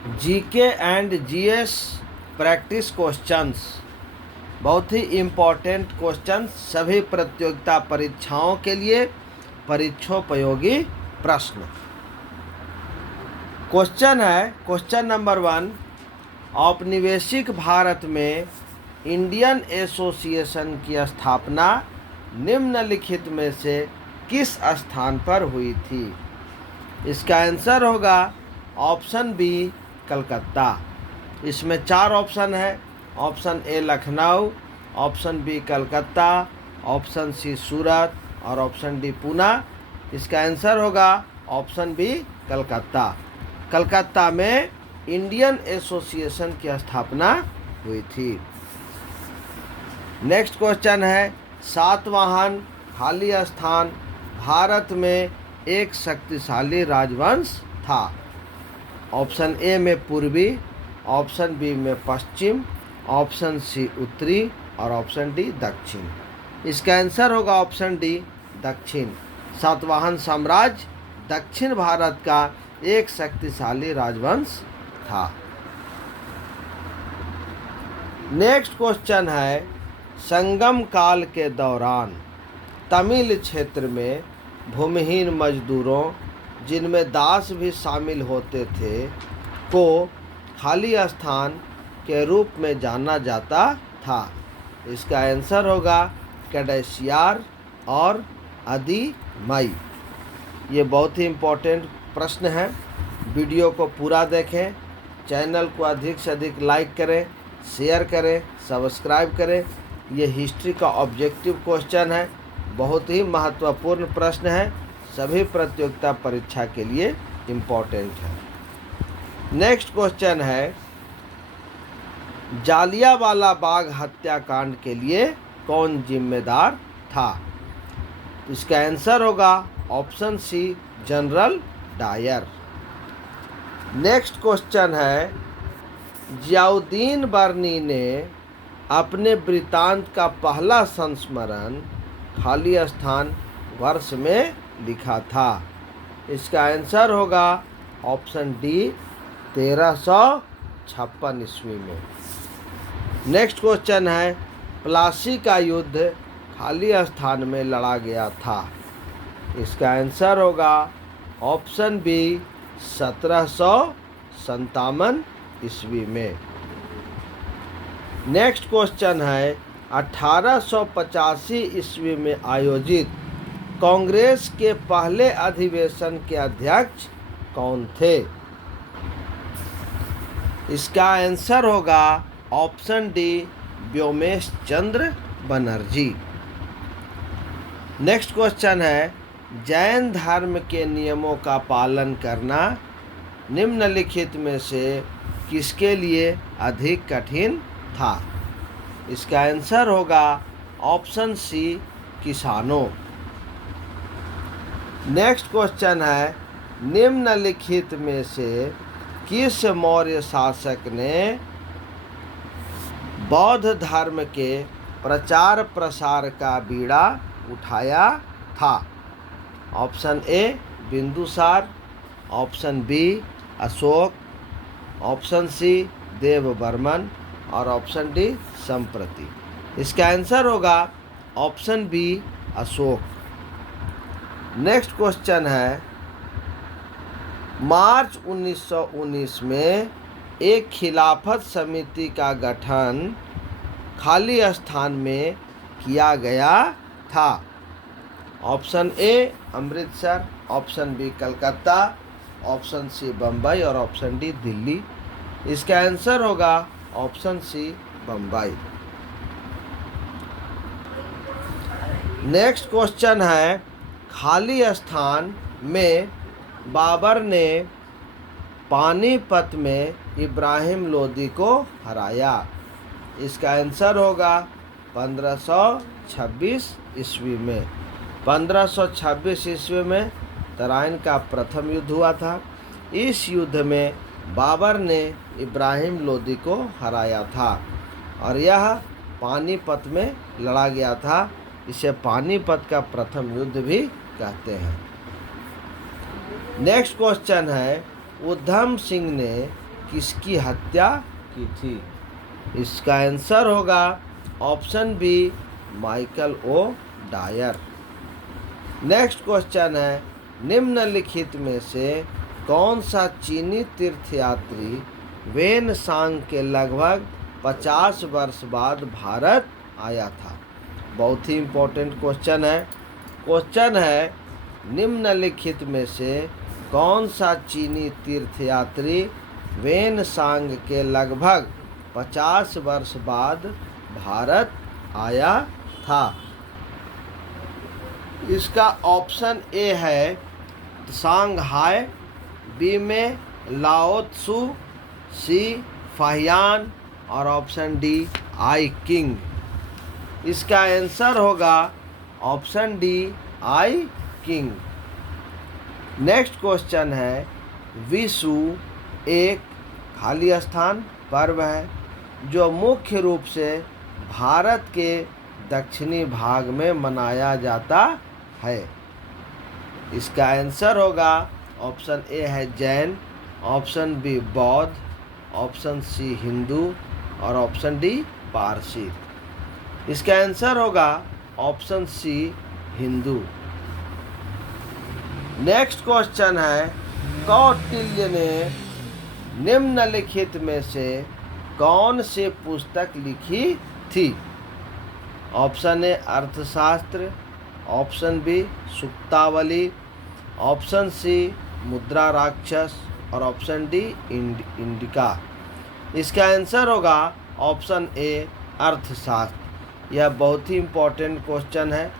GK and GS practice questions, बहुत ही important questions, सभी प्रतियोगिता परीक्षाओं के लिए परीक्षोपयोगी प्रश्न। क्वेश्चन है, क्वेश्चन नंबर 1, औपनिवेशिक भारत में इंडियन एसोसिएशन की स्थापना निम्नलिखित में से किस स्थान पर हुई थी? इसका आंसर होगा ऑप्शन बी, कलकत्ता। इसमें 4 ऑप्शन है। Option A Lucknow, option B Calcutta, option C Surat और ऑप्शन डी पूना। इसका आंसर होगा ऑप्शन बी, कलकत्ता। कलकत्ता में इंडियन एसोसिएशन की स्थापना हुई थी। नेक्स्ट क्वेश्चन है, सातवाहन खाली स्थान भारत में एक शक्तिशाली राजवंश था। ऑप्शन ए में पूर्वी, ऑप्शन बी में पश्चिम, ऑप्शन सी उत्तरी और ऑप्शन डी दक्षिण। इसका आंसर होगा ऑप्शन डी, दक्षिण। सातवाहन साम्राज्य दक्षिण भारत का एक शक्तिशाली राजवंश था। नेक्स्ट क्वेश्चन है, संगम काल के दौरान तमिल क्षेत्र में भूमिहीन मजदूरों, जिनमें दास भी शामिल होते थे, को खाली स्थान के रूप में जाना जाता था। इसका आंसर होगा कैडेसियार और अदिमाई। ये बहुत ही इम्पोर्टेंट प्रश्न है। वीडियो को पूरा देखें, चैनल को अधिक से अधिक लाइक करें, शेयर करें, सब्सक्राइब करें। ये हिस्ट्री का ऑब्जेक्टिव क्वेश्चन है, बहुत ही महत्वपूर्ण प्रश्न है, सभी प्रतियोगिता परीक्षा के लिए इम्पोर्टेंट है। नेक्स्ट क्वेश्चन है, जालियांवाला बाग हत्याकांड के लिए कौन जिम्मेदार था? इसका आंसर होगा option C, general Dyer. Next question है, जियाउद्दीन बर्नी ने अपने वृत्तांत का पहला संस्मरण खाली स्थान वर्ष में लिखा था। इसका आंसर होगा ऑप्शन डी, 1356 ईस्वी में। नेक्स्ट क्वेश्चन है, प्लासी का युद्ध खाली स्थान में लड़ा गया था। इसका आंसर होगा ऑप्शन बी, 1757 ईस्वी में। नेक्स्ट क्वेश्चन है, 1885 ईस्वी में आयोजित कांग्रेस के पहले अधिवेशन के अध्यक्ष कौन थे? इसका आंसर होगा ऑप्शन डी, व्योमेश चंद्र बनर्जी। नेक्स्ट क्वेश्चन है, जैन धर्म के नियमों का पालन करना निम्नलिखित में से किसके लिए अधिक कठिन था? इसका आंसर होगा ऑप्शन सी, किसानों। नेक्स्ट क्वेश्चन है, निम्नलिखित में से किस मौर्य शासक ने बौद्ध धर्म के प्रचार प्रसार का बीड़ा उठाया था? Option A, Bindusar, option B, Ashok, option C, Devvarman और ऑप्शन डी, संप्रति। इसका आंसर होगा option B, Ashok. Next question है, मार्च 1919 में एक खिलाफत समिति का गठन खाली स्थान में किया गया था। Option A, Amritsar, option B, Calcutta, option C, Bombay और ऑप्शन डी, दिल्ली। इसका आंसर होगा option C, Bombay. Next question है, खाली स्थान में बाबर ने पानीपत में इब्राहिम लोदी को हराया। इसका आंसर होगा 1526 ईस्वी में। 1526 ईस्वी में तराइन का प्रथम युद्ध हुआ था। इस युद्ध में बाबर ने इब्राहिम लोदी को हराया था और यह पानीपत में लड़ा गया था। इसे पानीपत का प्रथम युद्ध भी कहते हैं। नेक्स्ट क्वेश्चन है, उधम सिंह ने किसकी हत्या की थी? इसका आंसर होगा option B, Michael O Dyer. Next question है, निम्नलिखित में से कौन सा चीनी तीर्थयात्री वेनसांग के लगभग 50 वर्ष बाद भारत आया था? बहुत ही इम्पोर्टेंट क्वेश्चन है। क्वेश्चन है, निम्नलिखित में से कौन सा चीनी तीर्थयात्री वेनसांग के लगभग 50 वर्ष बाद भारत आया था? इसका ऑप्शन ए है सांघाई, बी में लाओ त्सु, सी फाहियान और ऑप्शन डी आई किंग। इसका आंसर होगा ऑप्शन डी, आई किंग। नेक्स्ट क्वेश्चन है, विशु एक खाली स्थान पर्व है जो मुख्य रूप से भारत के दक्षिणी भाग में मनाया जाता है। इसका आंसर होगा ऑप्शन ए है Jain, option B Bauddh, option C Hindu और ऑप्शन डी पारसी। इसका आंसर होगा option C, Hindu. Next question है, कौटिल्य ने निम्नलिखित में से कौन सी पुस्तक लिखी थी? ऑप्शन ए अर्थशास्त्र, ऑप्शन बी सुक्तावली, ऑप्शन सी मुद्रा राक्षस और ऑप्शन डी इंडिका। इसका आंसर होगा ऑप्शन ए, अर्थशास्त्र। यह बहुत ही इम्पोर्टेंट क्वेश्चन है,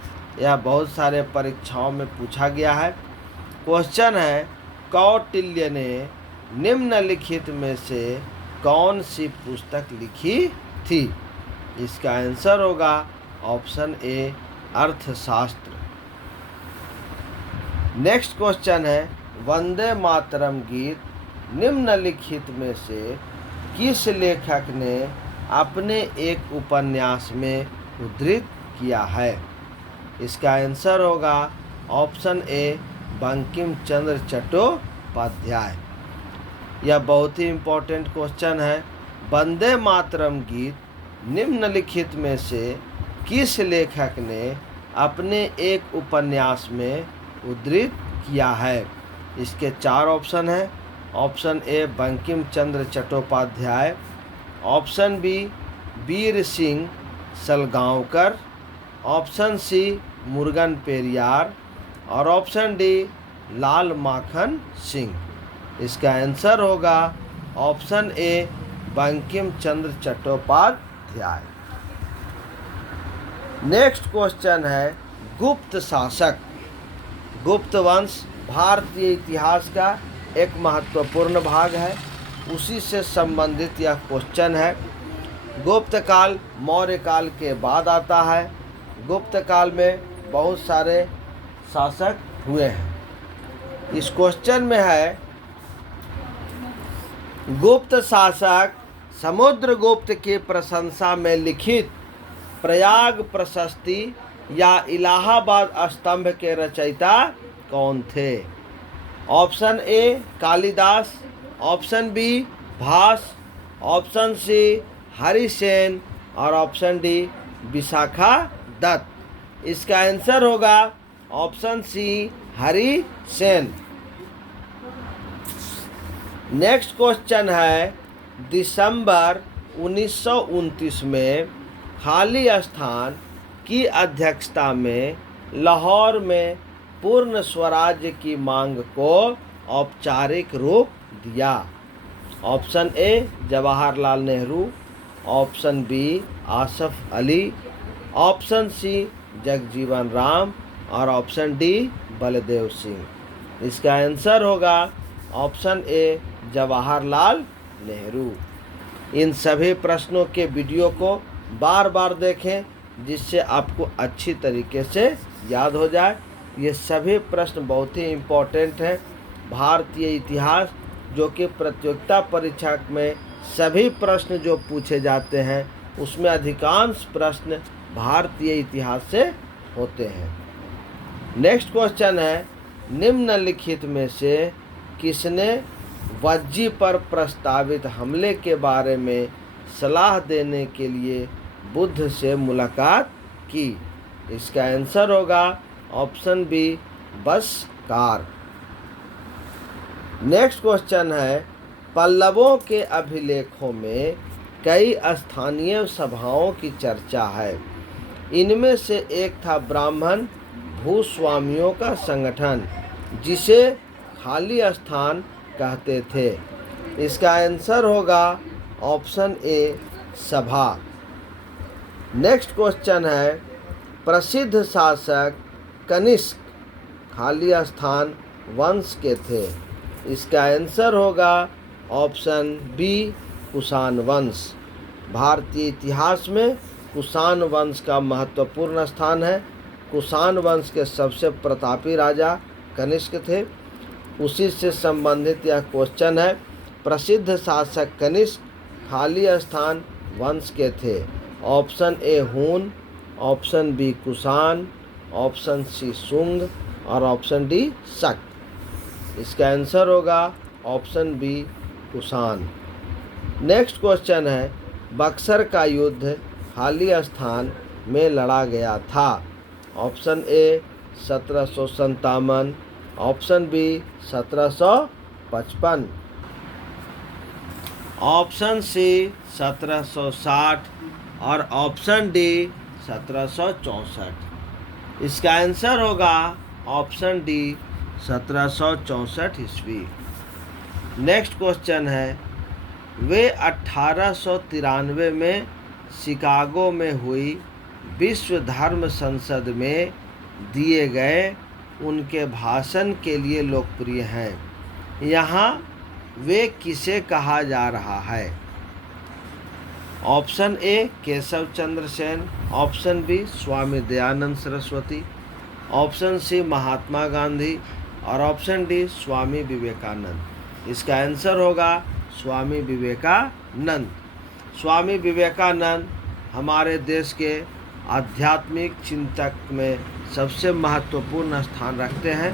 यह बहुत सारे परीक्षाओं में पूछा गया है। क्वेश्चन है, कौटिल्य ने निम्नलिखित में से कौन सी पुस्तक लिखी थी? इसका आंसर होगा ऑप्शन ए, अर्थशास्त्र। नेक्स्ट क्वेश्चन है, वंदे मातरम गीत निम्नलिखित में से किस लेखक ने अपने एक उपन्यास में उद्धृत किया है? इसका आंसर होगा ऑप्शन ए, बंकिम चंद्र चट्टोपाध्याय। यह बहुत ही इम्पोर्टेंट क्वेश्चन है। वंदे मातरम गीत निम्नलिखित में से किस लेखक ने अपने एक उपन्यास में उद्धृत किया है? इसके 4 ऑप्शन हैं। Option A, Bankim Chandra Chattopadhyay, option B, Veer Singh Salgaonkar, option C, Murugan Periyar और ऑप्शन डी, लाल माखन सिंह। इसका आंसर होगा option A, Bankim Chandra Chattopadhyay. Next question है, गुप्त शासक। गुप्त वंश भारतीय इतिहास का एक महत्वपूर्ण भाग है, उसी से संबंधित यह क्वेश्चन है। गुप्त काल मौर्य काल के बाद आता है। गुप्त काल में बहुत सारे शासक हुए हैं। इस क्वेश्चन में है, गुप्त शासक समुद्रगुप्त की प्रशंसा में लिखित प्रयाग प्रशस्ति या इलाहाबाद स्तंभ के रचयिता कौन थे? Option A, Kalidas, option B, Bhas, option C, Harisen और ऑप्शन डी, विशाखा दत्त। इसका आंसर होगा option C, Harisen. Next question है, दिसंबर 1929 में खाली स्थान की अध्यक्षता में लाहौर में पूर्ण स्वराज्य की मांग को औपचारिक रूप दिया? Option A, Jawaharlal Nehru, option B, Asaf Ali, option C, Jagjivan Ram और ऑप्शन डी, बलदेव सिंह। इसका आंसर होगा ऑप्शन ए, जवाहरलाल नेहरू। इन सभी प्रश्नों के वीडियो को बार बार देखें जिससे आपको अच्छी तरीके से याद हो जाए। ये सभी प्रश्न बहुत ही इम्पोर्टेंट हैं। भारतीय इतिहास जो कि प्रतियोगिता परीक्षा में सभी प्रश्न जो पूछे जाते हैं उसमें अधिकांश प्रश्न भारतीय इतिहास से होते हैं। नेक्स्ट क्वेश्चन है, निम्नलिखित में से किसने वज्जी पर प्रस्तावित हमले के बारे में सलाह देने के लिए बुद्ध से मुलाकात की। इसका आंसर होगा ऑप्शन बी, बसकार। नेक्स्ट क्वेश्चन है, पल्लवों के अभिलेखों में कई स्थानीय सभाओं की चर्चा है। इनमें से एक था ब्राह्मण भूस्वामियों का संगठन, जिसे खाली स्थान कहते थे। इसका आंसर होगा ऑप्शन ए, सभा। नेक्स्ट क्वेश्चन है, प्रसिद्ध शासक कनिष्क खाली स्थान वंश के थे। इसका आंसर होगा ऑप्शन बी, कुषाण वंश। भारतीय इतिहास में कुषाण वंश का महत्वपूर्ण स्थान है। कुषाण वंश के सबसे प्रतापी राजा कनिष्क थे। उसी से संबंधित यह क्वेश्चन है, प्रसिद्ध शासक कनिष्क खाली स्थान वंश के थे। Option A Hun, option B Kushan, option C Shung और ऑप्शन डी शक। इसका आंसर होगा option B, Kushan. Next question है, बक्सर का युद्ध खाली स्थान में लड़ा गया था। Option A 1757, option B 1755, option C 1760 और ऑप्शन डी 1764। इसका आंसर होगा ऑप्शन डी, 1764 ईस्वी। नेक्स्ट क्वेश्चन है, वे 1893 में शिकागो में हुई विश्व धर्म संसद में दिए गए उनके भाषण के लिए लोकप्रिय हैं। यहाँ वे किसे कहा जा रहा है? Option A Keshav Chandra Sen, option B Swami Dayanand Saraswati, option C Mahatma Gandhi और ऑप्शन डी स्वामी विवेकानंद। इसका आंसर होगा स्वामी विवेकानंद। स्वामी विवेकानंद हमारे देश के आध्यात्मिक चिंतक में सबसे महत्वपूर्ण स्थान रखते हैं।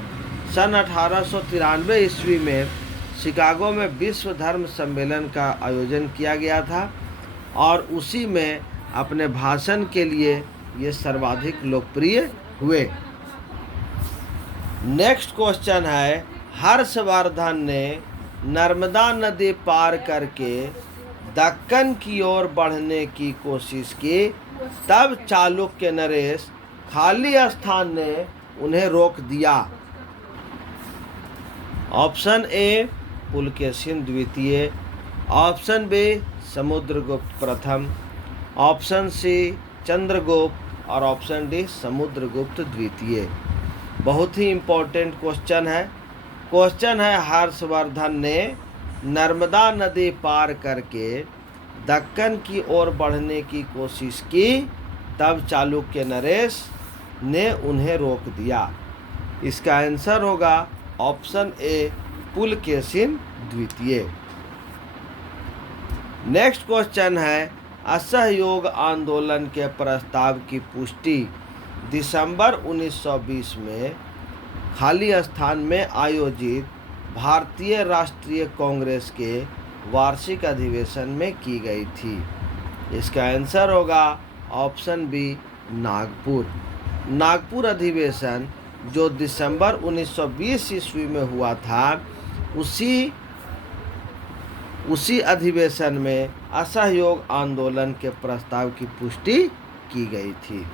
सन 1893 ईस्वी में शिकागो में विश्व धर्म सम्मेलन का आयोजन किया गया था और उसी में अपने भाषण के लिए ये सर्वाधिक लोकप्रिय हुए। नेक्स्ट क्वेश्चन है, हर्षवर्धन ने नर्मदा नदी पार करके दक्कन की ओर बढ़ने की कोशिश की, तब चालुक्य नरेश खाली स्थान ने उन्हें रोक दिया। ऑप्शन ए पुलकेशिन द्वितीय, ऑप्शन बी समुद्रगुप्त प्रथम, ऑप्शन सी चंद्रगुप्त और ऑप्शन डी समुद्रगुप्त द्वितीय। बहुत ही इम्पोर्टेंट क्वेश्चन है। क्वेश्चन है, हर्षवर्धन ने नर्मदा नदी पार करके दक्कन की ओर बढ़ने की कोशिश की, तब चालुक्य नरेश ने उन्हें रोक दिया। इसका आंसर होगा ऑप्शन ए पुलकेशिन द्वितीय। नेक्स्ट क्वेश्चन है, असहयोग आंदोलन के प्रस्ताव की पुष्टि दिसंबर 1920 में खाली स्थान में आयोजित भारतीय राष्ट्रीय कांग्रेस के वार्षिक अधिवेशन में की गई थी। इसका आंसर होगा ऑप्शन बी नागपुर। नागपुर अधिवेशन जो दिसंबर 1920 ईस्वी में हुआ था, उसी अधिवेशन में असहयोग आंदोलन के प्रस्ताव की पुष्टि की गई थी।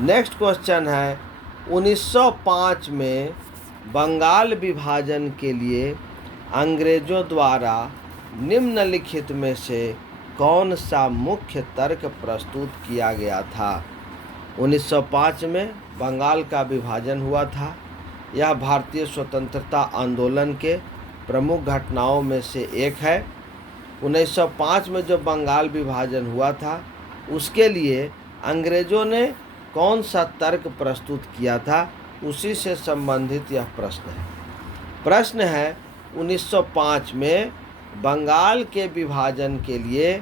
नेक्स्ट क्वेश्चन है, 1905 में बंगाल विभाजन के लिए अंग्रेजों द्वारा निम्नलिखित में से कौन सा मुख्य तर्क प्रस्तुत किया गया था? 1905 में बंगाल का विभाजन हुआ था। यह भारतीय स्वतंत्रता आंदोलन के प्रमुख घटनाओं में से एक है। 1905 में जो बंगाल विभाजन हुआ था, उसके लिए अंग्रेजों ने कौन सा तर्क प्रस्तुत किया था, उसी से संबंधित यह प्रश्न है। प्रश्न है, 1905 में बंगाल के विभाजन के लिए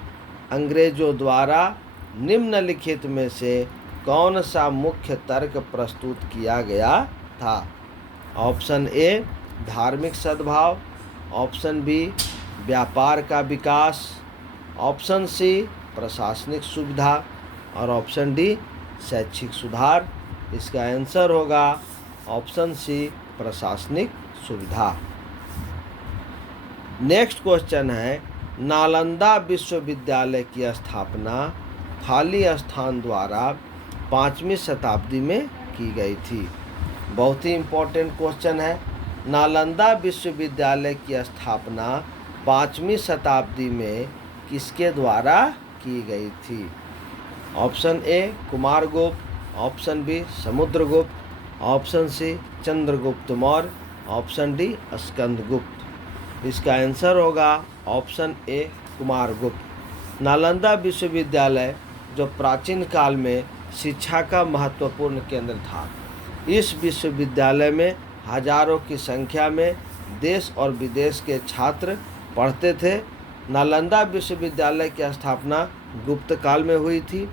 अंग्रेजों द्वारा निम्नलिखित में से कौन सा मुख्य तर्क प्रस्तुत किया गया था? ऑप्शन ए धार्मिक सद्भाव, ऑप्शन बी व्यापार का विकास, ऑप्शन सी प्रशासनिक सुविधा और ऑप्शन डी शैक्षिक सुधार। इसका आंसर होगा ऑप्शन सी प्रशासनिक सुविधा। नेक्स्ट क्वेश्चन है, नालंदा विश्वविद्यालय की स्थापना खाली स्थान द्वारा 5वीं शताब्दी में की गई थी। बहुत ही इम्पोर्टेंट क्वेश्चन है। नालंदा विश्वविद्यालय की स्थापना 5वीं शताब्दी में किसके द्वारा की गई थी? Option A Kumargupta, option B Samudragupta, option C Chandragupta Maurya, option D Skandagupta. इसका आंसर होगा ऑप्शन ए कुमारगुप्त। नालंदा विश्वविद्यालय जो प्राचीन काल में शिक्षा का महत्वपूर्ण केंद्र था। इस विश्वविद्यालय में हजारों की संख्या में देश और विदेश के छात्र पढ़ते थे। नालंदा विश्वविद्यालय की स्थापना गुप्त काल में हुई थी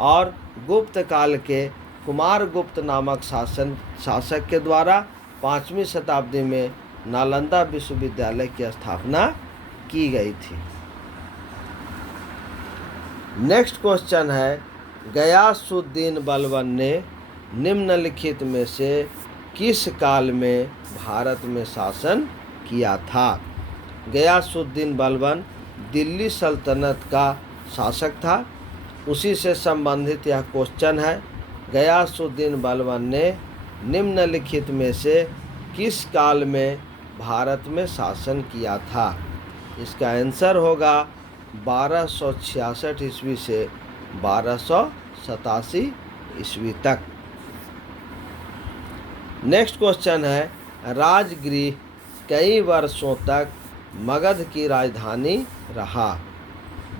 और गुप्त काल के कुमारगुप्त नामक शासक के द्वारा 5वीं शताब्दी में नालंदा विश्वविद्यालय की स्थापना की गई थी। नेक्स्ट क्वेश्चन है, गयासुद्दीन बलबन ने निम्नलिखित में से किस काल में भारत में शासन किया था? गयासुद्दीन बलबन दिल्ली सल्तनत का शासक था। उसी से संबंधित यह क्वेश्चन है, गयासुद्दीन बलबन ने निम्नलिखित में से किस काल में भारत में शासन किया था? इसका आंसर होगा 1266 ईस्वी से 1287 ईस्वी तक। नेक्स्ट क्वेश्चन है, राजगृह कई वर्षों तक मगध की राजधानी रहा।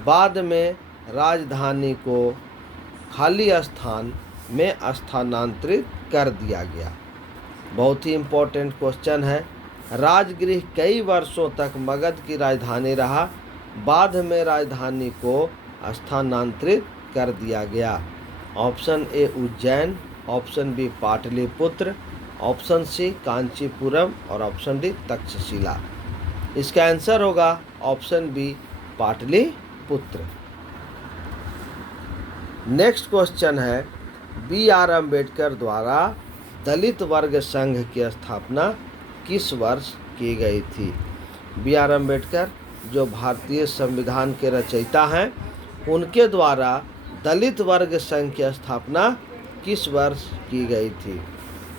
बाद में राजधानी को खाली स्थान में स्थानांतरित कर दिया गया। बहुत ही इम्पोर्टेंट क्वेश्चन है। राजगृह कई वर्षों तक मगध की राजधानी रहा, बाद में राजधानी को स्थानांतरित कर दिया गया। Option A Ujjain, option B Pataliputra, option C Kanchipuram और ऑप्शन डी तक्षशिला। इसका आंसर होगा option B Pataliputra. Next question है, बी.आर. अम्बेडकर द्वारा दलित वर्ग संघ की स्थापना किस वर्ष की गई थी? बी.आर. अम्बेडकर जो भारतीय संविधान के रचयिता हैं, उनके द्वारा दलित वर्ग संघ की स्थापना किस वर्ष की गई थी?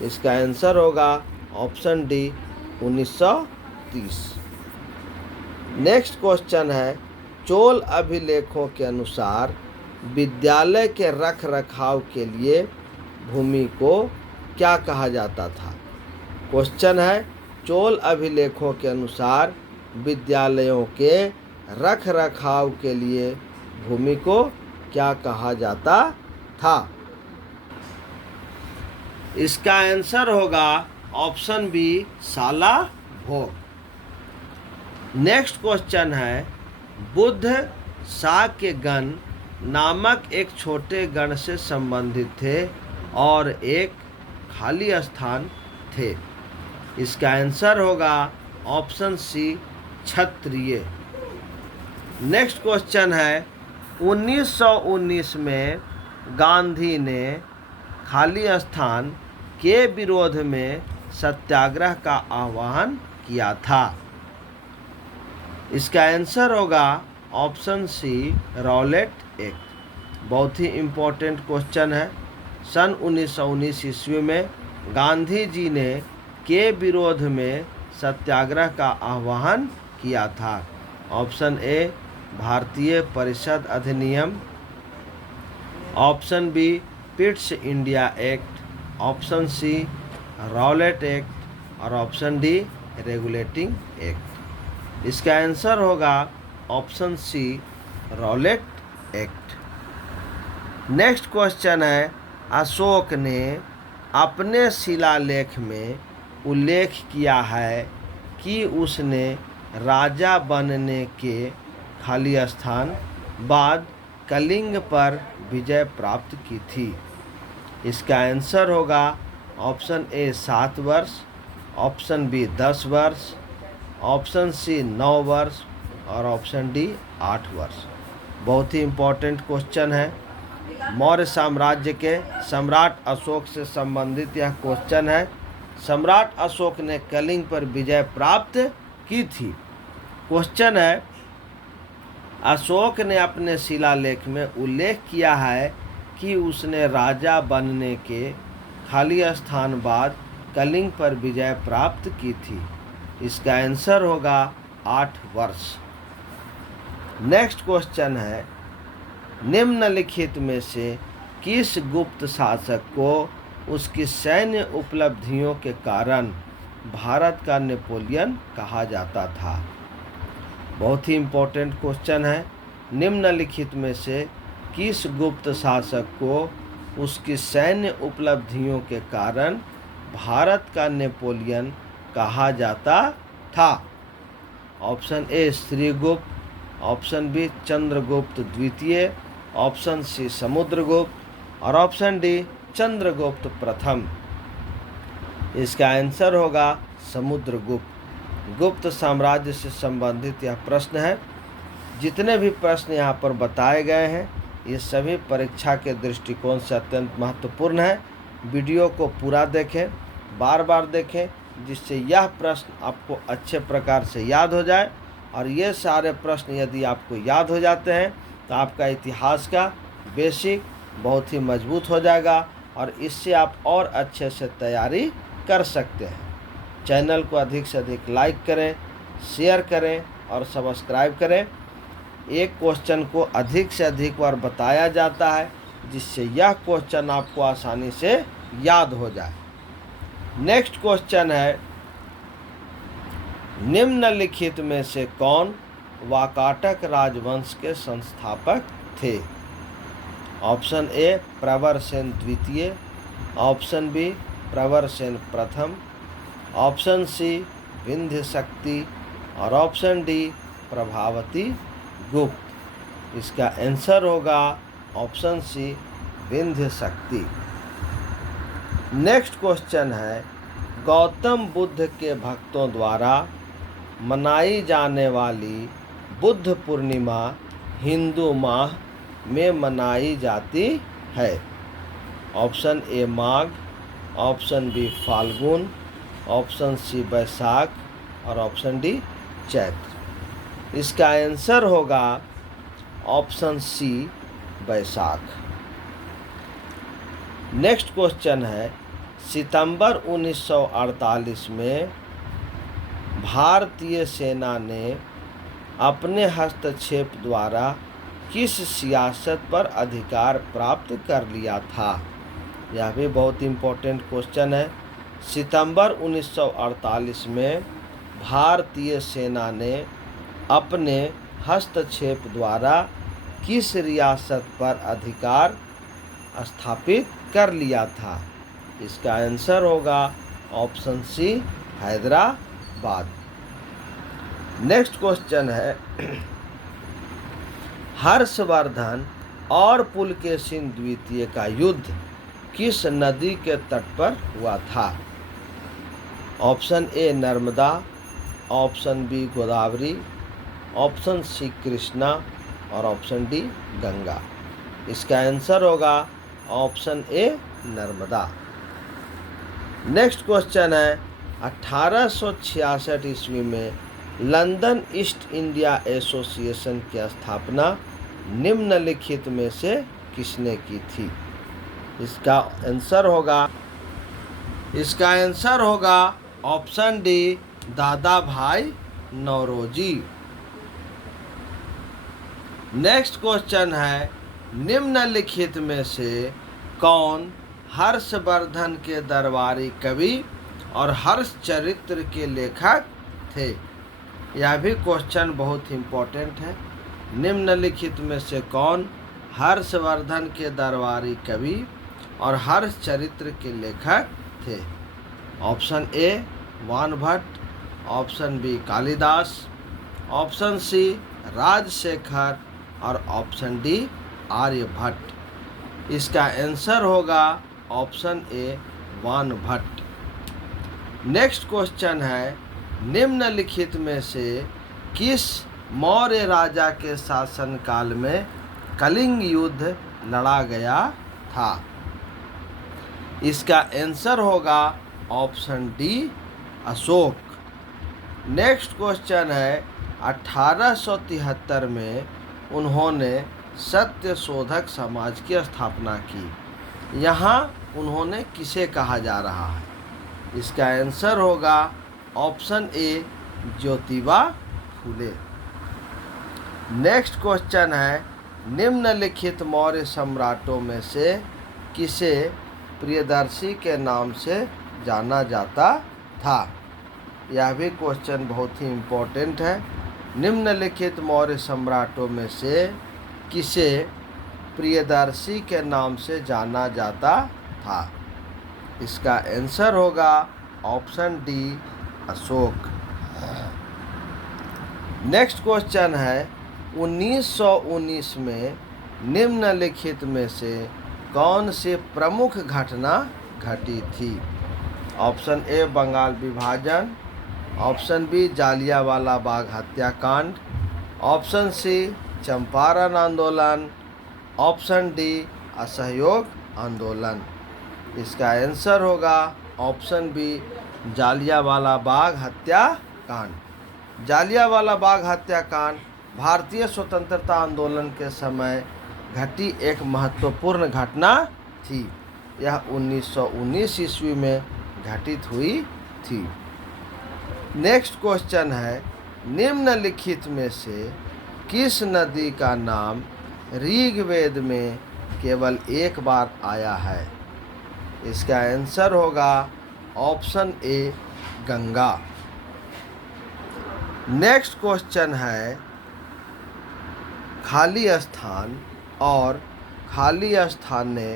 इसका आंसर होगा ऑप्शन डी 1930। नेक्स्ट क्वेश्चन है, चोल अभिलेखों के अनुसार विद्यालय के रख रखाव के लिए भूमि को क्या कहा जाता था? क्वेश्चन है, चोल अभिलेखों के अनुसार विद्यालयों के रख रखाव के लिए भूमि को क्या कहा जाता था? इसका आंसर होगा ऑप्शन बी साला भोग। नेक्स्ट क्वेश्चन है, बुद्ध शाक्य गण नामक एक छोटे गण से संबंधित थे और एक खाली स्थान थे। इसका आंसर होगा ऑप्शन सी क्षत्रिय। नेक्स्ट क्वेश्चन है, 1919 में गांधी ने खाली स्थान के विरोध में सत्याग्रह का आह्वान किया था। इसका आंसर होगा ऑप्शन सी रॉलेट एक्ट। बहुत ही इम्पोर्टेंट क्वेश्चन है। सन 1919 ईस्वी में गांधी जी ने के विरोध में सत्याग्रह का आह्वान किया था। ऑप्शन ए भारतीय परिषद अधिनियम, option B Pitt's India Act, option C Rowlatt Act और ऑप्शन डी रेगुलेटिंग एक्ट। इसका आंसर होगा option C Rowlatt Act. Next question है, अशोक ने अपने शिलालेख में उल्लेख किया है कि उसने राजा बनने के खाली स्थान बाद कलिंग पर विजय प्राप्त की थी। इसका आंसर होगा ऑप्शन ए 7 वर्ष, ऑप्शन बी 10 वर्ष, ऑप्शन सी 9 वर्ष और ऑप्शन डी 8 वर्ष। बहुत ही इम्पोर्टेंट क्वेश्चन है। मौर्य साम्राज्य के सम्राट अशोक से संबंधित यह क्वेश्चन है। सम्राट अशोक ने कलिंग पर विजय प्राप्त की थी। क्वेश्चन है, अशोक ने अपने शिलालेख में उल्लेख किया है कि उसने राजा बनने के खाली स्थान बाद कलिंग पर विजय प्राप्त की थी। इसका आंसर होगा 8 वर्ष। नेक्स्ट क्वेश्चन है, निम्नलिखित में से किस गुप्त शासक को उसकी सैन्य उपलब्धियों के कारण भारत का नेपोलियन कहा जाता था? बहुत ही इम्पोर्टेंट क्वेश्चन है। निम्नलिखित में से किस गुप्त शासक को उसकी सैन्य उपलब्धियों के कारण भारत का नेपोलियन कहा जाता था? Option A Srigupta, option B Chandragupta द्वितीय, ऑप्शन सी समुद्रगुप्त और ऑप्शन डी चंद्रगुप्त प्रथम। इसका आंसर होगा समुद्रगुप्त। गुप्त साम्राज्य से संबंधित यह प्रश्न है। जितने भी प्रश्न यहाँ पर बताए गए हैं ये सभी परीक्षा के दृष्टिकोण से अत्यंत महत्वपूर्ण है। वीडियो को पूरा देखें, बार बार देखें, जिससे यह प्रश्न आपको अच्छे प्रकार से याद हो जाए। और ये सारे प्रश्न यदि आपको याद हो जाते हैं तो आपका इतिहास का बेसिक बहुत ही मजबूत हो जाएगा और इससे आप और अच्छे से तैयारी कर सकते हैं। चैनल को अधिक से अधिक लाइक करें, शेयर करें और सब्सक्राइब करें। एक क्वेश्चन को अधिक से अधिक बार बताया जाता है जिससे यह क्वेश्चन आपको आसानी से याद हो जाए। नेक्स्ट क्वेश्चन है, निम्नलिखित में से कौन वाकाटक राजवंश के संस्थापक थे? ऑप्शन ए प्रवरसेन द्वितीय, ऑप्शन बी प्रवरसेन प्रथम, ऑप्शन सी विंध्य शक्ति और ऑप्शन डी प्रभावती गुप्त। इसका आंसर होगा ऑप्शन सी विंध्य शक्ति। नेक्स्ट क्वेश्चन है, गौतम बुद्ध के भक्तों द्वारा मनाई जाने वाली बुद्ध पूर्णिमा हिंदू माह में मनाई जाती है? Option A Magh, option B Phalgun, option C Baisakh और ऑप्शन डी चैत्र। इसका आंसर होगा option C Baisakh. Next question है, सितंबर 1948 में भारतीय सेना ने अपने हस्तक्षेप द्वारा किस सियासत पर अधिकार प्राप्त कर लिया था? यह भी बहुत इम्पोर्टेंट क्वेश्चन है। सितंबर 1948 में भारतीय सेना ने अपने हस्तक्षेप द्वारा किस रियासत पर अधिकार स्थापित कर लिया था? इसका आंसर होगा option C Hyderabad. Next question है, हर्षवर्धन और पुलकेशिन द्वितीय का युद्ध किस नदी के तट पर हुआ था? Option A Narmada, option B Godavari, option C Krishna और ऑप्शन डी गंगा। इसका आंसर होगा option A Narmada. Next question है, 1866 ईस्वी में लंदन ईस्ट इंडिया एसोसिएशन की स्थापना निम्नलिखित में से किसने की थी? इसका आंसर होगा ऑप्शन डी दादा भाई नौरोजी। नेक्स्ट क्वेश्चन है, निम्नलिखित में से कौन हर्षवर्धन के दरबारी कवि और हर्षचरित्र के लेखक थे? यह भी क्वेश्चन बहुत इम्पोर्टेंट है। निम्नलिखित में से कौन हर्षवर्धन के दरबारी कवि और हर्षचरित्र के लेखक थे? Option A Banabhatta, option B Kalidas, option C Rajshekhar और ऑप्शन डी आर्यभट्ट। इसका आंसर होगा option A Banabhatta. Next question है, निम्नलिखित में से किस मौर्य राजा के शासनकाल में कलिंग युद्ध लड़ा गया था? इसका आंसर होगा option D, Ashok. Next question है, 1873 में उन्होंने सत्यशोधक समाज की स्थापना की। यहाँ उन्होंने किसे कहा जा रहा है? इसका आंसर होगा ऑप्शन ए, ज्योतिबा फूले। नेक्स्ट क्वेश्चन है, निम्नलिखित मौर्य सम्राटों में से किसे प्रियदर्शी के नाम से जाना जाता था? यह भी क्वेश्चन बहुत ही इम्पोर्टेंट है। निम्नलिखित मौर्य सम्राटों में से किसे प्रियदर्शी के नाम से जाना जाता था? इसका आंसर होगा option D, Ashok. Next question है, 1919 में निम्नलिखित में से कौन सी प्रमुख घटना घटी थी? ऑप्शन ए, बंगाल विभाजन। ऑप्शन बी, जालियांवाला बाग हत्याकांड। ऑप्शन सी, चंपारण आंदोलन। ऑप्शन डी, असहयोग आंदोलन। इसका आंसर होगा ऑप्शन बी, जालियांवाला बाग हत्याकांड। जालियांवाला बाग हत्याकांड भारतीय स्वतंत्रता आंदोलन के समय घटी एक महत्वपूर्ण घटना थी। यह 1919 ईस्वी में घटित हुई थी। नेक्स्ट क्वेश्चन है, निम्नलिखित में से किस नदी का नाम ऋग्वेद में केवल एक बार आया है? इसका आंसर होगा ऑप्शन ए, गंगा। नेक्स्ट क्वेश्चन है, खाली स्थान और खाली स्थान ने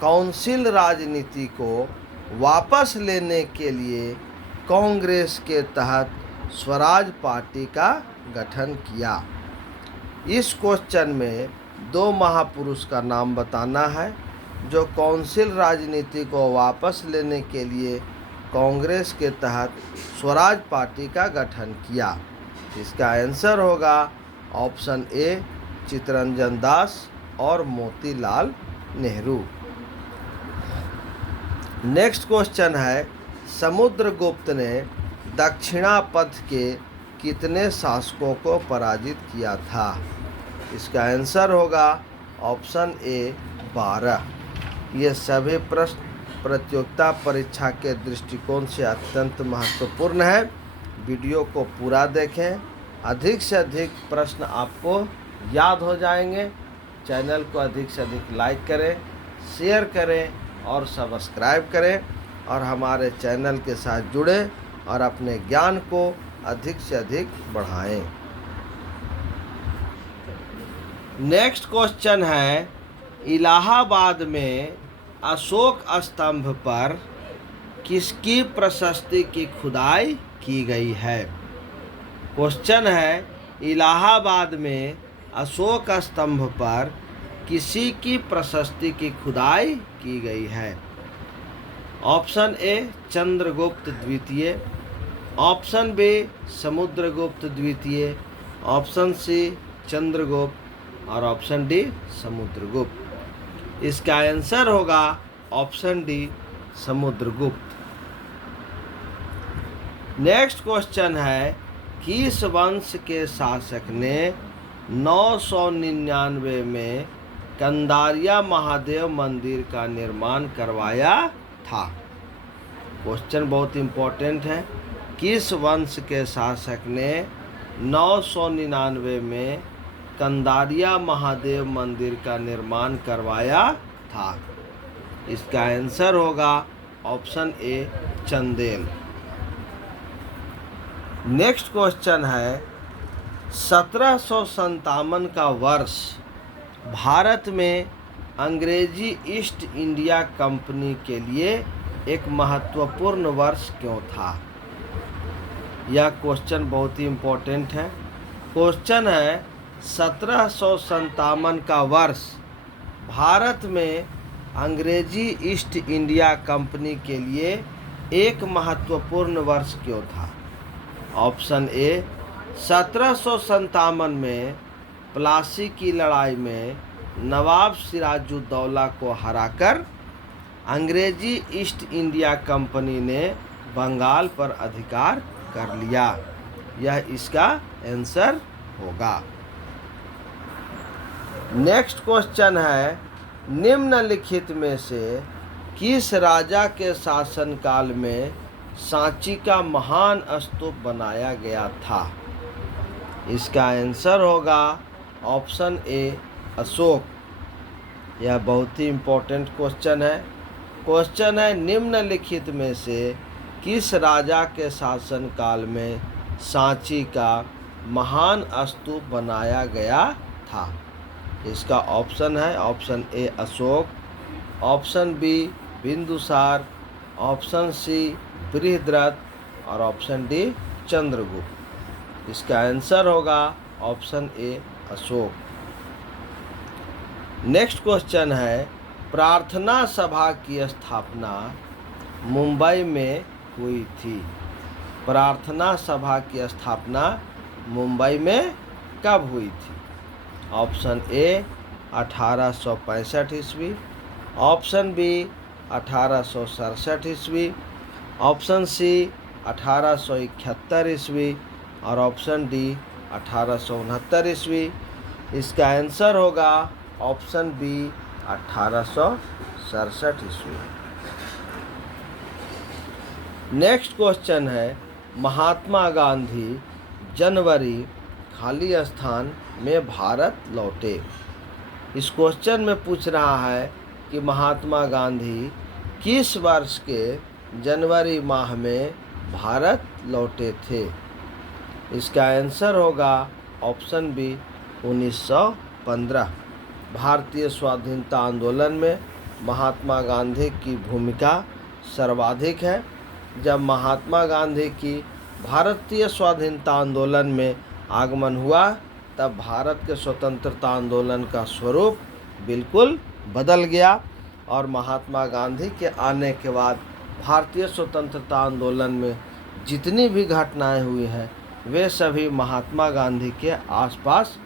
काउंसिल राजनीति को वापस लेने के लिए कांग्रेस के तहत स्वराज पार्टी का गठन किया। इस क्वेश्चन में दो महापुरुष का नाम बताना है जो काउंसिल राजनीति को वापस लेने के लिए कांग्रेस के तहत स्वराज पार्टी का गठन किया। इसका आंसर होगा ऑप्शन ए, चित्तरंजन दास और मोतीलाल नेहरू। नेक्स्ट क्वेश्चन है, समुद्रगुप्त ने दक्षिणापथ के कितने शासकों को पराजित किया था? इसका आंसर होगा ऑप्शन ए, 12। ये सभी प्रश्न प्रतियोगिता परीक्षा के दृष्टिकोण से अत्यंत महत्वपूर्ण है। वीडियो को पूरा देखें, अधिक से अधिक प्रश्न आपको याद हो जाएंगे। चैनल को अधिक से अधिक लाइक करें, शेयर करें और सब्सक्राइब करें और हमारे चैनल के साथ जुड़ें और अपने ज्ञान को अधिक से अधिक बढ़ाएं। नेक्स्ट क्वेश्चन है, इलाहाबाद में अशोक स्तंभ पर किसकी प्रशस्ति की खुदाई की गई है? क्वेश्चन है, इलाहाबाद में अशोक स्तंभ पर किसी की प्रशस्ति की खुदाई की गई है? ऑप्शन ए, चंद्रगुप्त द्वितीय। ऑप्शन बी, समुद्रगुप्त द्वितीय। ऑप्शन सी, चंद्रगुप्त और ऑप्शन डी, समुद्रगुप्त। इसका आंसर होगा option D, Samudragupta. Next question है, किस वंश के शासक ने 999 में कंदारिया महादेव मंदिर का निर्माण करवाया था? क्वेश्चन बहुत इम्पोर्टेंट है। किस वंश के शासक ने 999 में कंदारिया महादेव मंदिर का निर्माण करवाया था? इसका आंसर होगा ऑप्शन ए, चंदेल। नेक्स्ट क्वेश्चन है, 1757 का वर्ष भारत में अंग्रेजी ईस्ट इंडिया कंपनी के लिए एक महत्वपूर्ण वर्ष क्यों था? यह क्वेश्चन बहुत ही इम्पोर्टेंट है। क्वेश्चन है, 1757 का वर्ष भारत में अंग्रेजी ईस्ट इंडिया कंपनी के लिए एक महत्वपूर्ण वर्ष क्यों था? ऑप्शन ए 1757 में प्लासी की लड़ाई में नवाब सिराजुद्दौला को हराकर अंग्रेजी ईस्ट इंडिया कंपनी ने बंगाल पर अधिकार कर लिया। यह इसका आंसर होगा। नेक्स्ट क्वेश्चन है, निम्नलिखित में से किस राजा के शासनकाल में सांची का महान स्तूप बनाया गया था? इसका आंसर होगा ऑप्शन ए अशोक। यह बहुत ही इम्पोर्टेंट क्वेश्चन है। क्वेश्चन है, निम्नलिखित में से किस राजा के शासनकाल में सांची का महान स्तूप बनाया गया था? इसका ऑप्शन है option A Ashok, option B Bindusara, option C Brihadratha और ऑप्शन डी चंद्रगुप्त। इसका आंसर होगा option A Ashok. Next question है, प्रार्थना सभा की स्थापना मुंबई में हुई थी। प्रार्थना सभा की स्थापना मुंबई में कब हुई थी? ऑप्शन ए 1865 ईस्वी, ऑप्शन बी 1867 ईस्वी, ऑप्शन सी 1871 ईस्वी और ऑप्शन डी 1869 ईस्वी। इसका आंसर होगा ऑप्शन बी 1867 ईस्वी। नेक्स्ट क्वेश्चन है, महात्मा गांधी जनवरी खाली स्थान में भारत लौटे। इस क्वेश्चन में पूछ रहा है कि महात्मा गांधी किस वर्ष के जनवरी माह में भारत लौटे थे? इसका आंसर होगा ऑप्शन बी 1915। भारतीय स्वाधीनता आंदोलन में महात्मा गांधी की भूमिका सर्वाधिक है। जब महात्मा गांधी की भारतीय स्वाधीनता आंदोलन में आगमन हुआ तब भारत के स्वतंत्रता आंदोलन का स्वरूप बिल्कुल बदल गया और महात्मा गांधी के आने के बाद भारतीय स्वतंत्रता आंदोलन में जितनी भी घटनाएं हुई हैं वे सभी महात्मा गांधी के आसपास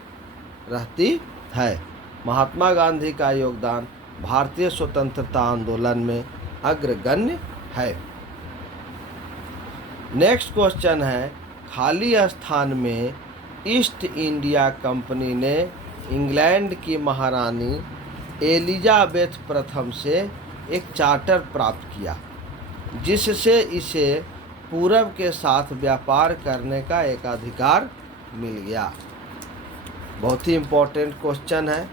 रहती है। महात्मा गांधी का योगदान भारतीय स्वतंत्रता आंदोलन में अग्रगण्य है। नेक्स्ट क्वेश्चन है, खाली स्थान में ईस्ट इंडिया कंपनी ने इंग्लैंड की महारानी एलिजाबेथ प्रथम से एक चार्टर प्राप्त किया जिससे इसे पूरब के साथ व्यापार करने का एक अधिकार मिल गया। बहुत ही इम्पोर्टेंट क्वेश्चन है।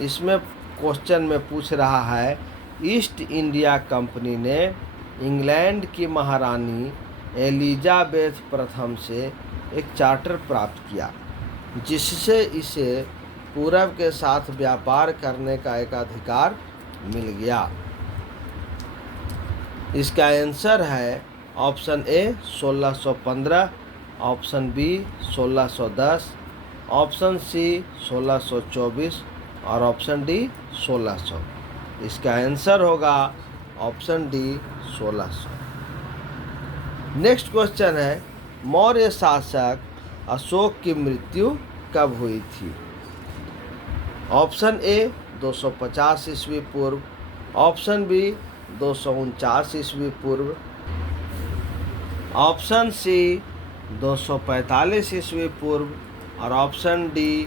इसमें क्वेश्चन में पूछ रहा है, ईस्ट इंडिया कंपनी ने इंग्लैंड की महारानी एलिजाबेथ प्रथम से एक चार्टर प्राप्त किया जिससे इसे पूरब के साथ व्यापार करने का एक अधिकार मिल गया। इसका आंसर है option A 1615, option B 1610, option C 1624 और ऑप्शन डी 1600। इसका आंसर होगा ऑप्शन डी 1600। नेक्स्ट क्वेश्चन है, मौर्य शासक अशोक की मृत्यु कब हुई थी? ऑप्शन ए 250 ईस्वी पूर्व, ऑप्शन बी 249 ईस्वी पूर्व, ऑप्शन सी 245 ईस्वी पूर्व और ऑप्शन डी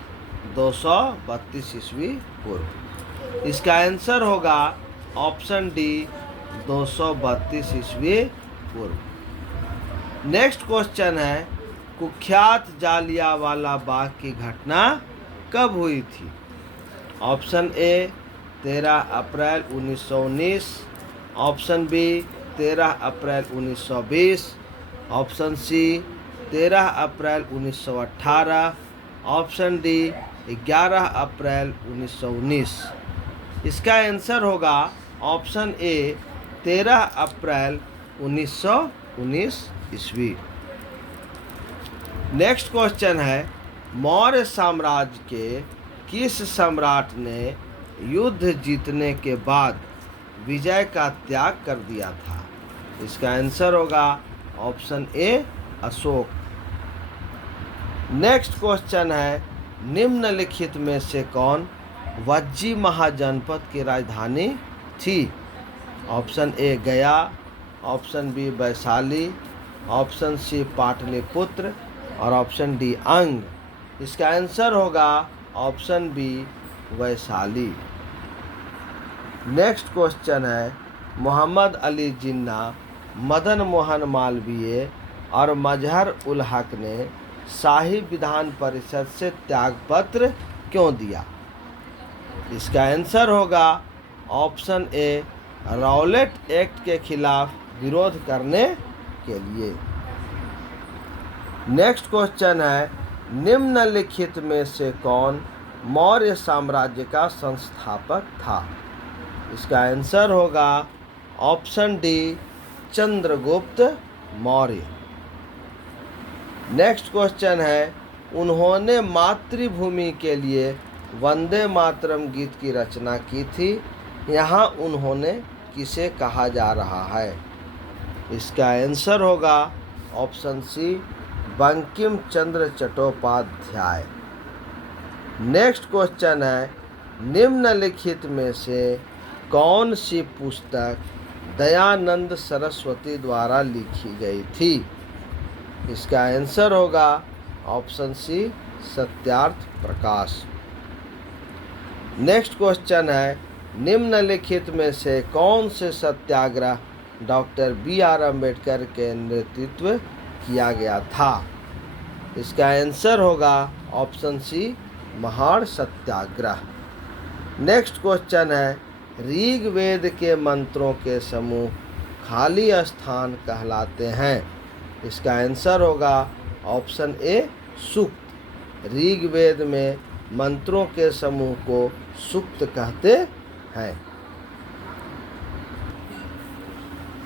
232 ईस्वी पूर्व। इसका आंसर होगा ऑप्शन डी 232 ईस्वी पूर्व। नेक्स्ट क्वेश्चन है, कुख्यात जालियांवाला बाग की घटना कब हुई थी? ऑप्शन ए 13 अप्रैल 1919, ऑप्शन बी 13 अप्रैल 1920, ऑप्शन सी 13 अप्रैल 1918, ऑप्शन डी 11 अप्रैल 1919। इसका आंसर होगा ऑप्शन ए 13 अप्रैल 1919 ईस्वी। नेक्स्ट क्वेश्चन है, मौर्य साम्राज्य के किस सम्राट ने युद्ध जीतने के बाद विजय का त्याग कर दिया था? इसका आंसर होगा option A Ashok. Next question है, निम्नलिखित में से कौन वज्जी महाजनपद की राजधानी थी? Option A Gaya, option B Vaishali, option C Pataliputra और ऑप्शन डी अंग। इसका आंसर होगा option B Vaishali. Next question है, मोहम्मद अली जिन्ना, मदन मोहन मालवीय और मजहर उल हक ने शाही विधान परिषद से त्यागपत्र क्यों दिया? इसका आंसर होगा ऑप्शन ए रॉलेट एक्ट के खिलाफ विरोध करने के लिए। नेक्स्ट क्वेश्चन है, निम्नलिखित में से कौन मौर्य साम्राज्य का संस्थापक था? इसका आंसर होगा option D Chandragupta Maurya. Next question है, उन्होंने मातृभूमि के लिए वंदे मातरम गीत की रचना की थी। यहाँ उन्होंने किसे कहा जा रहा है? इसका आंसर होगा ऑप्शन सी बंकिम चंद्र चट्टोपाध्याय। नेक्स्ट क्वेश्चन है, निम्नलिखित में से कौन सी पुस्तक दयानंद सरस्वती द्वारा लिखी गई थी? इसका आंसर होगा ऑप्शन सी सत्यार्थ प्रकाश। नेक्स्ट क्वेश्चन है, निम्नलिखित में से कौन से सत्याग्रह डॉक्टर बी.आर. अम्बेडकर के नेतृत्व किया गया था? इसका आंसर होगा ऑप्शन सी महाड़ सत्याग्रह। नेक्स्ट क्वेश्चन है, ऋग्वेद के मंत्रों के समूह खाली स्थान कहलाते हैं। इसका आंसर होगा ऑप्शन ए सूक्त। ऋग्वेद में मंत्रों के समूह को सूक्त कहते हैं।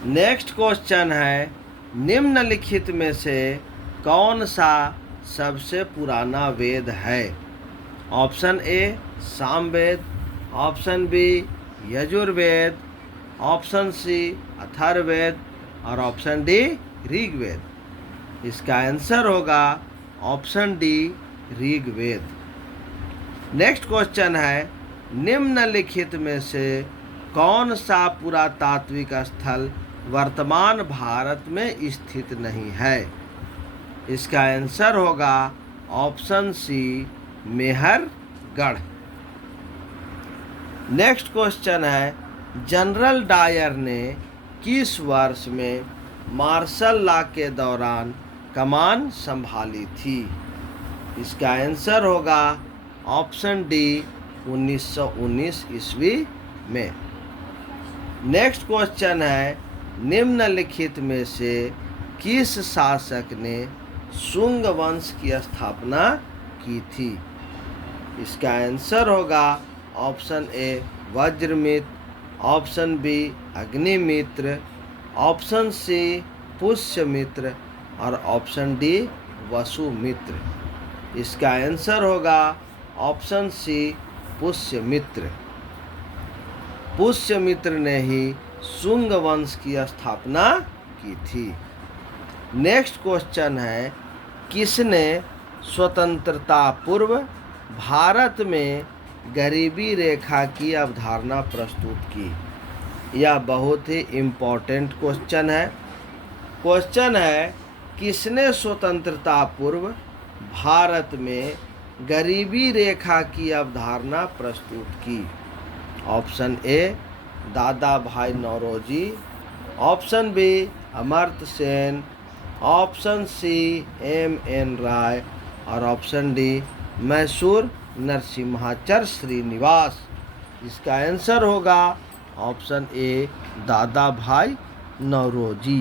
नेक्स्ट क्वेश्चन है, निम्नलिखित में से कौन सा सबसे पुराना वेद है? Option A Samaveda, option B Yajurveda, option C Atharvaveda और ऑप्शन डी ऋग्वेद। इसका आंसर होगा option D Rigveda. Next question है, निम्नलिखित में से कौन सा पुरातात्विक स्थल वर्तमान भारत में स्थित नहीं है? इसका आंसर होगा option C Mehrgarh. Next question है, जनरल डायर ने किस वर्ष में मार्शल लॉ के दौरान कमान संभाली थी? इसका आंसर होगा ऑप्शन डी 1919 ईस्वी में। नेक्स्ट क्वेश्चन है, निम्नलिखित में से किस शासक ने शुंग वंश की स्थापना की थी? इसका आंसर होगा option A Vajramitra, option B Agnimitra, option C Pushyamitra और ऑप्शन डी वसुमित्र। इसका आंसर होगा ऑप्शन सी पुष्यमित्र। पुष्यमित्र ने ही शुंग वंश की स्थापना की थी। नेक्स्ट क्वेश्चन है, किसने स्वतंत्रता पूर्व भारत में गरीबी रेखा की अवधारणा प्रस्तुत की? यह बहुत ही इम्पोर्टेंट क्वेश्चन है। क्वेश्चन है, किसने स्वतंत्रता पूर्व भारत में गरीबी रेखा की अवधारणा प्रस्तुत की? Option A Dadabhai Naoroji, option B Amartya Sen, option C M.N. Roy और ऑप्शन डी मैसूर नरसिम्हाचार्य श्रीनिवास। इसका आंसर होगा option A Dadabhai Naoroji.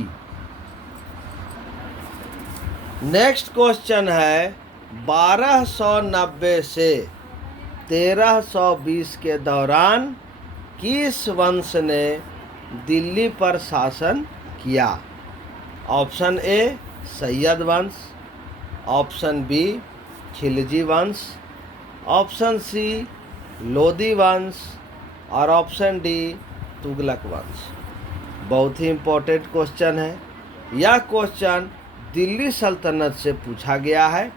Next question है, 1290 से 1320 के दौरान किस वंश ने दिल्ली पर शासन किया? ऑप्शन ए सैयद वंश, ऑप्शन बी खिलजी वंश, ऑप्शन सी लोदी वंश और ऑप्शन डी तुगलक वंश। बहुत ही इम्पोर्टेंट क्वेश्चन है। यह क्वेश्चन दिल्ली सल्तनत से पूछा गया है।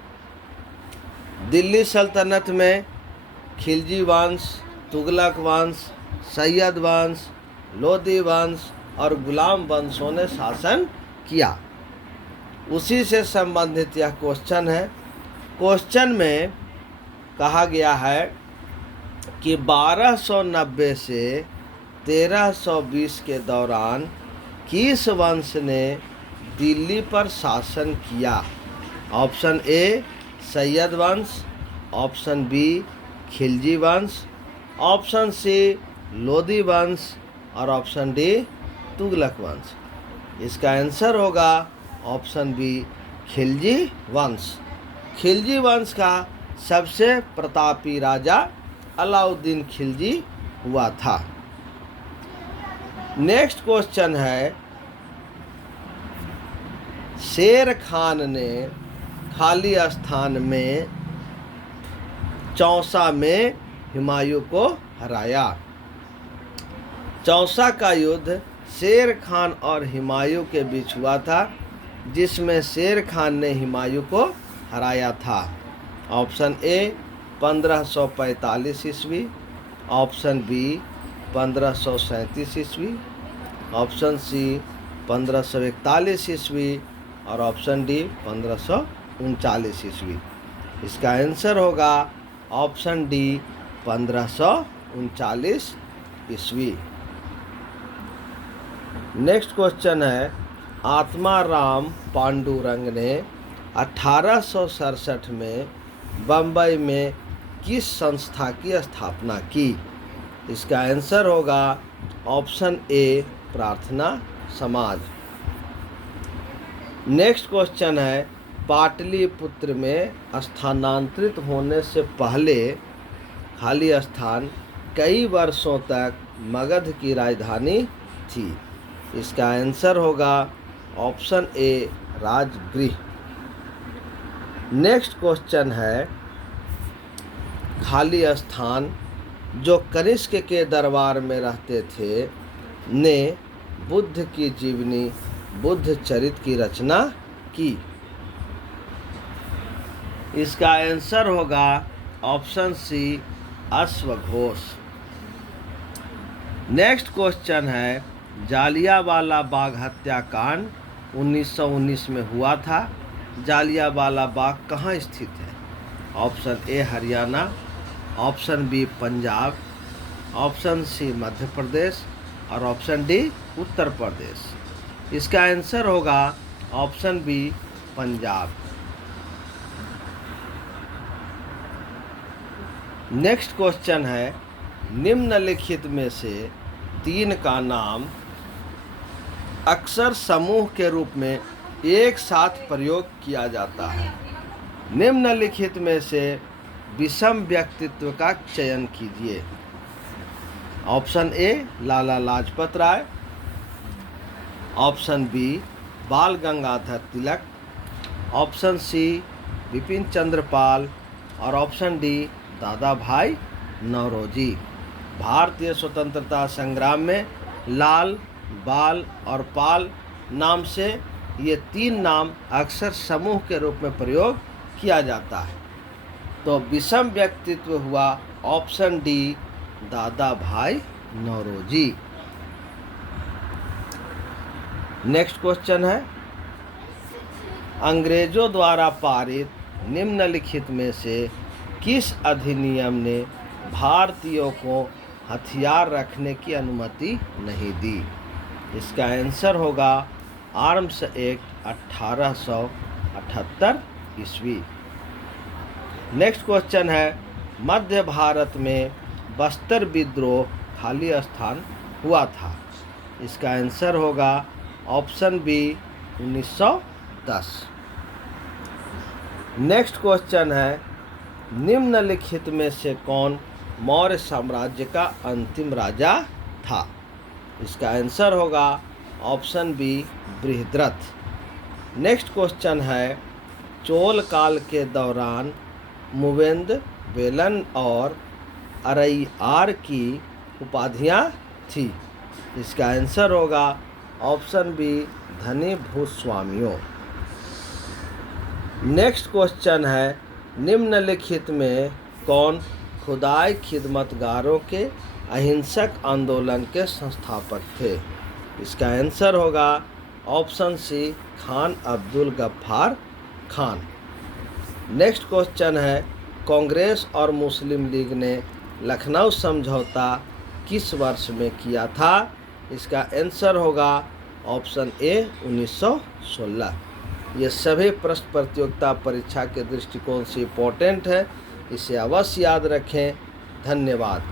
दिल्ली सल्तनत में खिलजी वंश, तुगलक वंश, सैयद वंश, लोदी वंश और गुलाम वंशों ने शासन किया। उसी से संबंधित यह क्वेश्चन है। क्वेश्चन में कहा गया है कि 1290 से 1320 के दौरान किस वंश ने दिल्ली पर शासन किया? ऑप्शन ए सैयद वंश, ऑप्शन बी खिलजी वंश, ऑप्शन सी लोदी वंश और ऑप्शन डी तुगलक वंश। इसका आंसर होगा ऑप्शन बी खिलजी वंश। खिलजी वंश का सबसे प्रतापी राजा अलाउद्दीन खिलजी हुआ था। नेक्स्ट क्वेश्चन है, शेर खान ने खाली स्थान में चौसा में हुमायूं को हराया। चौसा का युद्ध शेर खान और हुमायूं के बीच हुआ था, जिसमें शेर खान ने हुमायूं को हराया था। ऑप्शन ए 1545 ईस्वी, ऑप्शन बी 1537 ईस्वी, ऑप्शन सी 1541 ईस्वी और ऑप्शन डी 1539 ईस्वी। इसका आंसर होगा ऑप्शन डी 1539 ईस्वी। नेक्स्ट क्वेश्चन है, आत्माराम पांडुरंग ने 1867 में बम्बई में किस संस्था की स्थापना की? इसका आंसर होगा ऑप्शन ए प्रार्थना समाज। नेक्स्ट क्वेश्चन है, पाटलिपुत्र में स्थानांतरित होने से पहले खाली स्थान कई वर्षों तक मगध की राजधानी थी। इसका आंसर होगा option A Rajgriha. Next question है, खाली स्थान जो कनिष्क के दरबार में रहते थे ने बुद्ध की जीवनी बुद्ध चरित की रचना की। इसका आंसर होगा ऑप्शन सी अश्वघोष। नेक्स्ट क्वेश्चन है, जालियांवाला बाग हत्याकांड 1919 में हुआ था। जालियांवाला बाग कहाँ स्थित है? Option A Haryana, option B Punjab, option C Madhya Pradesh और ऑप्शन डी उत्तर प्रदेश। इसका आंसर होगा option B Punjab. Next question है, निम्नलिखित में से 3 का नाम अक्सर समूह के रूप में एक साथ प्रयोग किया जाता है। निम्नलिखित में से विषम व्यक्तित्व का चयन कीजिए। Option A Lala Lajpat Rai, option B Bal Gangadhar Tilak, option C Bipin Chandra Pal और ऑप्शन डी दादा भाई नौरोजी। भारतीय स्वतंत्रता संग्राम में लाल, बाल और पाल नाम से ये 3 नाम अक्सर समूह के रूप में प्रयोग किया जाता है। तो विषम व्यक्तित्व हुआ ऑप्शन डी दादा भाई नौरोजी। नेक्स्ट क्वेश्चन है, अंग्रेजों द्वारा पारित निम्नलिखित में से किस अधिनियम ने भारतीयों को हथियार रखने की अनुमति नहीं दी? इसका आंसर होगा आर्म्स एक्ट 1878 ईस्वी। नेक्स्ट क्वेश्चन है, मध्य भारत में बस्तर विद्रोह खाली स्थान हुआ था। इसका आंसर होगा ऑप्शन बी 1910। नेक्स्ट क्वेश्चन है, निम्नलिखित में से कौन मौर्य साम्राज्य का अंतिम राजा था? इसका आंसर होगा option B Brihadratha. Next question है, चोल काल के दौरान मुवेंद, वेलन और अरैयार की उपाधियाँ थी। इसका आंसर होगा ऑप्शन बी धनी भूस्वामियों। नेक्स्ट क्वेश्चन है, निम्नलिखित में कौन खुदाई खिदमतगारों के अहिंसक आंदोलन के संस्थापक थे? इसका आंसर होगा option C Khan Abdul Ghaffar Khan. Next question है, कांग्रेस और मुस्लिम लीग ने लखनऊ समझौता किस वर्ष में किया था? इसका आंसर होगा ऑप्शन ए 1916। ये सभी प्रश्न प्रतियोगिता परीक्षा के दृष्टिकोण से इम्पोर्टेंट है, इसे अवश्य याद रखें। धन्यवाद।